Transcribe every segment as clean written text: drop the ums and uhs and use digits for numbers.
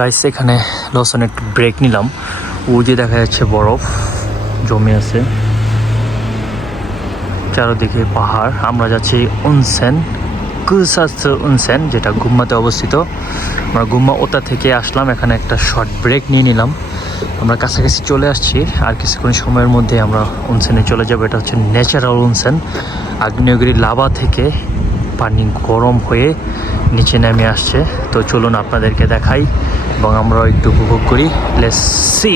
Guys এখানে লসন একটু break নিলাম। ও যে দেখা যাচ্ছে বরফ জমে আছে, চারদিকে পাহাড়। আমরা যাচ্ছি উনসেন, কুসাৎসু উনসেন, যেটা গুম্মাতে অবস্থিত। আমরা গুম্মা ওটা থেকে আসলাম, এখানে একটা শর্ট ব্রেক নিয়ে নিলাম। আমরা কাছাকাছি চলে আসছি, আর কিছুক্ষণ সময়ের মধ্যে আমরা উনসেনে চলে যাব। এটা হচ্ছে ন্যাচারাল উনসেন, আগ্নেয়গিরি লাভা থেকে পানি গরম হয়ে নিচে নেমে আসছে। তো চলুন আপনাদেরকে দেখাই এবং আমরাও একটু উপভোগ করি। Let's see.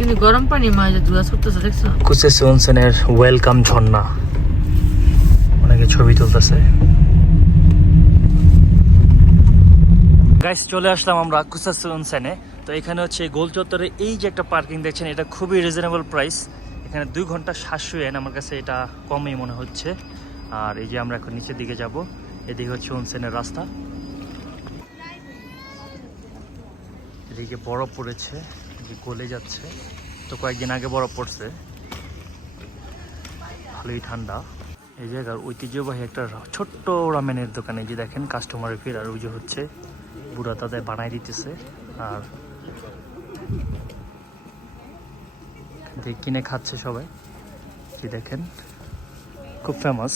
কিন্তু গরম পানি মাঝে ধোয়া ছুটতেছে, দেখছো? কুসাৎসু অনসেনের ওয়েলকাম ঝর্ণা, অনেকে ছবি তুলতেছে। গাইস চলে আসলাম আমরা কুসাৎসু অনসেনে। তো এখানে হচ্ছে গোল চত্বরে এই যে একটা পার্কিং দেখছেন, এটা খুবই রিজনেবল প্রাইস। এখানে 2 ঘন্টা 700 ইয়েন, আমার কাছে এটা কমই মনে হচ্ছে। আর এই যে আমরা এখন নিচের দিকে যাব, এদিকে হচ্ছে অনসেনের রাস্তা। এদিকে বরফ পড়েছে, যে গলে যাচ্ছে। তো কয়েকদিন আগে বরফ পড়ছে, ভালোই ঠান্ডা। এই জায়গার ঐতিহ্যবাহী একটা ছোট্ট রামেনের দোকানে যে দেখেন কাস্টমারের ভিড়, আর ওই যে হচ্ছে বুড়া তাদের বানাই দিতেছে, আর কিনে খাচ্ছে সবাই। যে দেখেন খুব ফেমাস।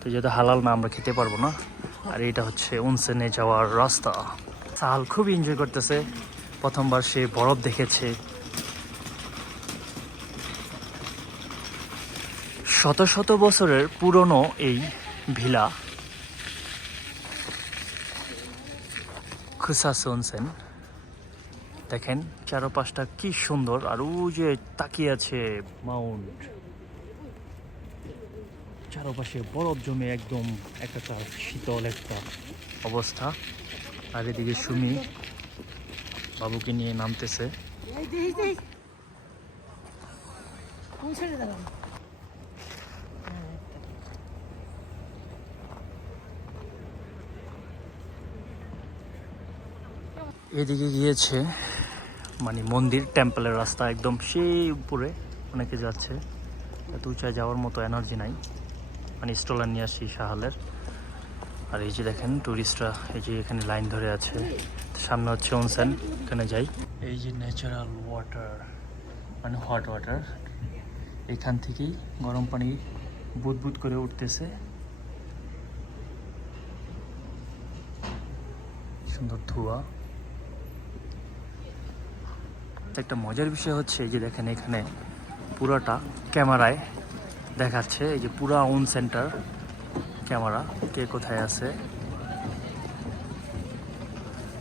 তো যেহেতু হালাল না, আমরা খেতে পারবো না। আর এটা হচ্ছে অনসেনে যাওয়ার রাস্তা। সাহাল খুব এনজয় করতেছে, প্রথমবার সে বরফ দেখেছে। শত শত বছরের পুরনো এই ভিলা কুসাৎসু অনসেন। দেখেন চারপাশটা কি সুন্দর, আর ও যে তাকিয়ে আছে মাউন্ট, চারপাশে বরফ জমে একদম একটা শীতল একটা অবস্থা। আর এদিকে সুমি বাবুকে নিয়ে নামতেছে। এদিকে গিয়েছে মানে মন্দির টেম্পলের রাস্তা, একদম সেই উপরে অনেকে যাচ্ছে। এত উঁচায় যাওয়ার মতো এনার্জি নাই, মানে স্টলার নিয়ে আসি শাহালের। আর এই যে দেখেন টুরিস্টরা এই যে এখানে লাইন ধরে আছে। সামনে হচ্ছে অনসেন, এখানে যাই। এই যে ন্যাচারাল ওয়াটার, মানে হট ওয়াটার, এখান থেকেই গরম পানি বুদবুদ করে উঠতেছে। সুন্দর ধোঁয়া। একটা মজার বিষয় হচ্ছে এই যে দেখেন এখানে পুরাটা ক্যামেরায় দেখাচ্ছে, এই যে পুরা অন সেন্টার ক্যামেরা, কে কোথায় আছে।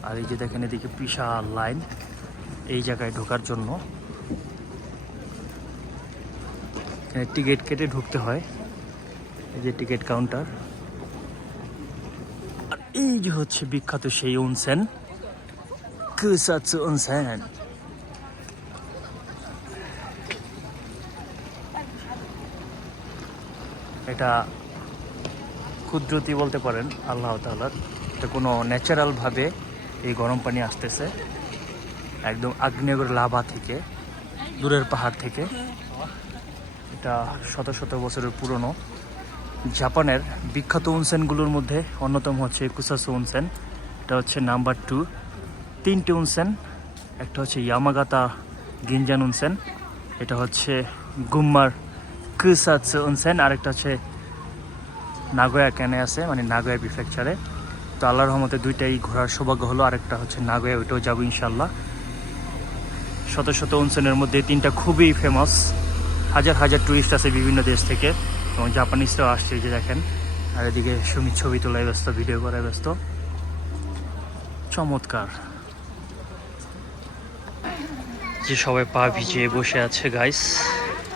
আর এই যে দেখেন এদিকে বিশাল লাইন এই জায়গায় ঢোকার জন্য। এখানে টিকিট কেটে ঢুকতে হয়, এই যে টিকিট কাউন্টার। আর এই যে হচ্ছে বিখ্যাত সেই অনসেন, কুসাৎসু অনসেন। এটা কুদরতি বলতে পারেন আল্লাহ তাআলার। এটা কোনো ন্যাচারালভাবে এই গরম পানি আসতেছে একদম আগ্নেয়গিরি লাভা থেকে, দূরের পাহাড় থেকে। এটা শত শত বছরের পুরনো। জাপানের বিখ্যাত অনসেনগুলোর মধ্যে অন্যতম হচ্ছে কুসাৎসু অনসেন। এটা হচ্ছে নাম্বার 2। 3টে অনসেন, একটা হচ্ছে ইয়ামাগাতা গিনজান অনসেন, এটা হচ্ছে গুম্মার কুসাৎসু অনসেন, আরেকটা হচ্ছে নাগোয়া কেনে আছে, মানে নাগোয়া প্রিফেকচারে। তো আল্লাহর রহমতে 2টাই ঘোরার সৌভাগ্য হলো। আরেকটা হচ্ছে নাগোয়া, ওইটাও যাবো ইনশাল্লাহ। শত শত অনসেনের মধ্যে 3টা খুবই ফেমাস। হাজার হাজার টুরিস্ট আছে বিভিন্ন দেশ থেকে, এবং জাপানিজরাও আসছে, যে দেখেন। আর এদিকে সুমিত ছবি তোলায় ব্যস্ত, ভিডিও করায় ব্যস্ত। চমৎকার যে সবাই পা ভিজিয়ে বসে আছে গাইস।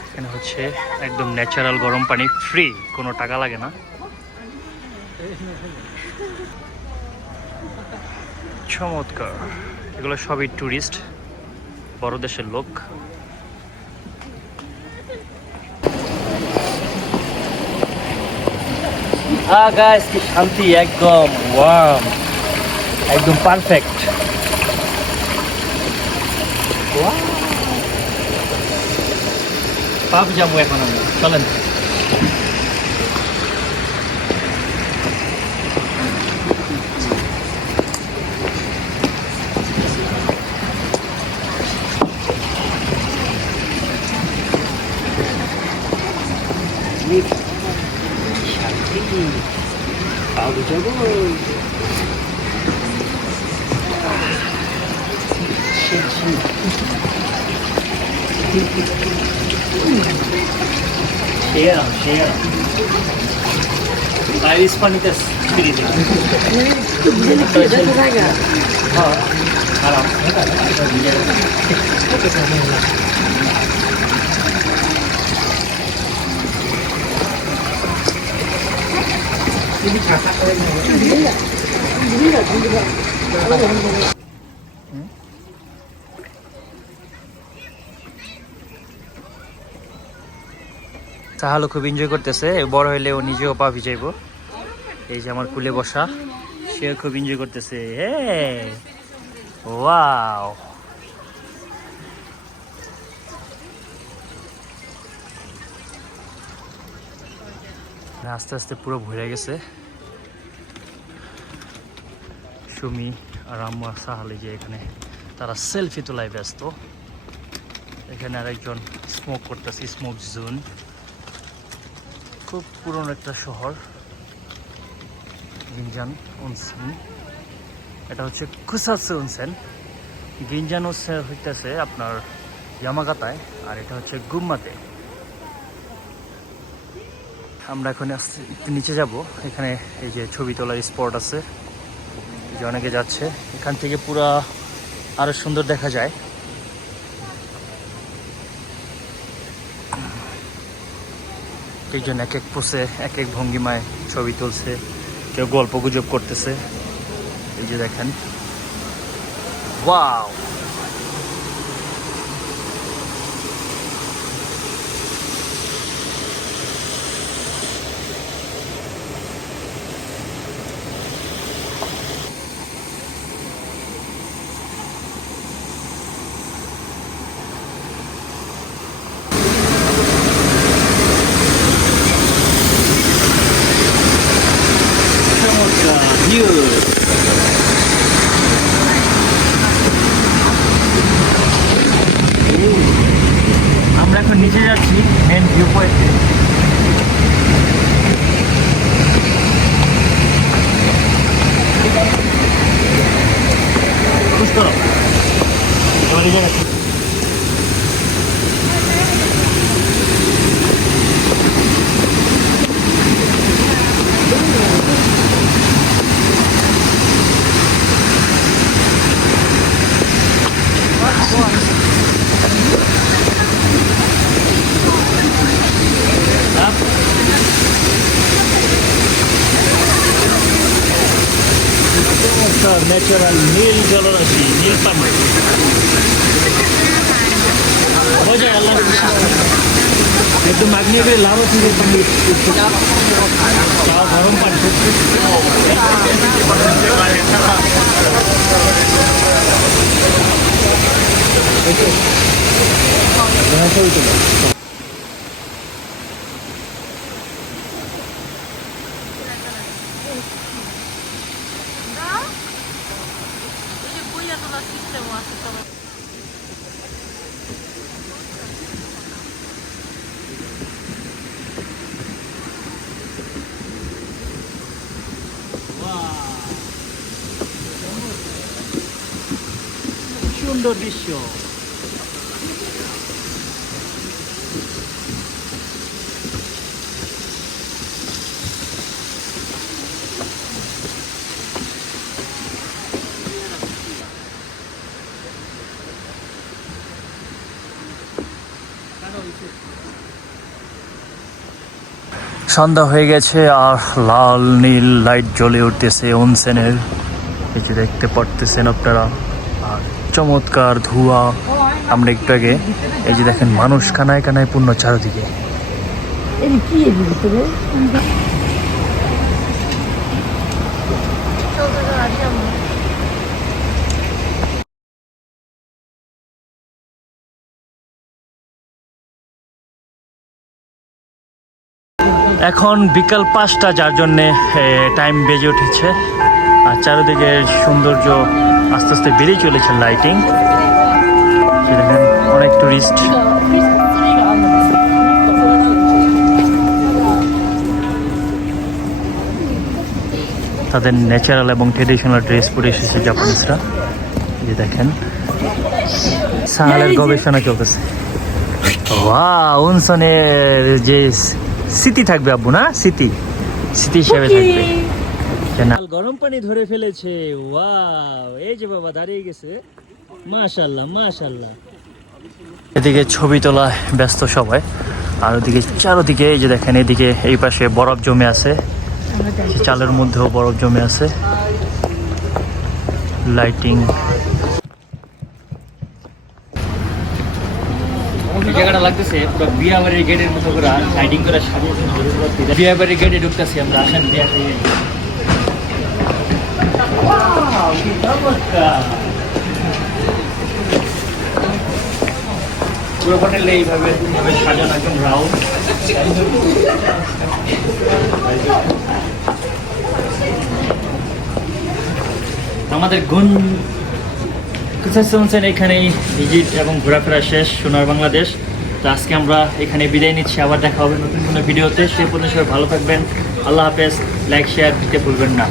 এখানে হচ্ছে একদম ন্যাচারাল গরম পানি, ফ্রি, কোনো টাকা লাগে না। চমৎকার। এগুলো সবই টুরিস্ট, বড় দেশের লোক। গাইস কি শান্তি, একদম ওয়ার্ম, একদম পারফেক্ট। পাপ যাবো এখন আমরা, চলেন। পাপ যাবো share. Iris পানিতে স্পিরিট হ্যাঁ আরাম তাহলে খুব এনজয় করতেছে, বড় হইলে ও নিজেও পা ভিজাইব। এই যে আমার কুলে বসা, সে খুব এনজয় করতেছে। ওয়াও, আস্তে আস্তে পুরো ভরে গেছে। সুমি আর আম্মু সাহালে যে এখানে তারা সেলফি তোলায় ব্যস্ত। এখানে আরেকজন স্মোক করতেছে, স্মোক জোন। খুব পুরনো একটা শহর গিঞ্জান অনসেন। এটা হচ্ছে কুসাতসু অনসেন। গিঞ্জান হইতেছে আপনার ইয়ামাগাতায়, আর এটা হচ্ছে গুম্মাতে। আমরা এখন একটু নিচে যাব। এখানে এই যে ছবি তোলার স্পট আছে, যে অনেকে যাচ্ছে। এখান থেকে পুরা আরো সুন্দর দেখা যায়। একজন এক এক পোসে এক এক ভঙ্গিমায় ছবি তুলছে, কেউ গল্প গুজব করতেছে। এই যে দেখেন, ওয়াও, ভিউ। আমরা এখন নিচে যাচ্ছি মেন ভিউ পয়েন্টে। বুঝতো এবার এই জায়গা ন্যাচারাল নীল জলরাশি, নীল পানি। মজা আল্লাহ একটু মাগনিয়ে লাভও থেকে পানি, গরম পানি। সুন্দর দৃশ্য। সন্ধ্যা হয়ে গেছে আর লাল নীল লাইট জ্বলে উঠতেছে অনসেনের। এই যে দেখতে পারতেছেন আপনারা, আর চমৎকার ধোঁয়া। আমরা একটু আগে এই যে দেখেন, মানুষ কানায় কানায় পূর্ণ চারদিকে। এখন বিকাল 5টা, যার জন্যে টাইম বেজে উঠেছে। আর চারিদিকে সৌন্দর্য আস্তে আস্তে বেড়েই চলেছে, লাইটিং। দেখেন অনেক টুরিস্ট। তাদের ন্যাচারাল এবং ট্রেডিশনাল ড্রেস পরে এসেছে জাপানিজরা। যে দেখেন সাহালের গবেষণা চলতেছে। ওয়াও, উনসনের যে স্মৃতি থাকবে আব্বু, না স্মৃতি হিসেবে থাকবে। গরম পানি ধরে ফেলেছে। ওয়াও, এই যে বাবা দাঁড়িয়ে গেছে। মাশাআল্লাহ মাশাআল্লাহ। এদিকে ছবি তোলা ব্যস্ত সবাই, আর ওদিকে চারোদিকে এই যে দেখেন, এদিকে এই পাশে বরফ জমে আছে, চালের মধ্যেও বরফ জমে আছে। লাইটিং, জায়গাটা লাগতেছে বিয়া বাড়ির গেটের মতো করে লাইটিং করে সাজিয়েছে। বিয়া বাড়ির গেটে ঢুকতেছি আমরা। আসেন বিয়া বাড়ি। পুরো হোটেল এইভাবে সাজানো, একদম রাউন্ড। আমাদের এখানেই ভিজিট এবং ঘোরাফেরা শেষ সোনার বাংলাদেশ। তো আজকে আমরা এখানে বিদায় নিচ্ছি, আবার দেখা হবে নতুন কোনো ভিডিওতে। সে পর্যন্ত সবাই ভালো থাকবেন। আল্লাহ হাফেজ। লাইক শেয়ার দিতে ভুলবেন না।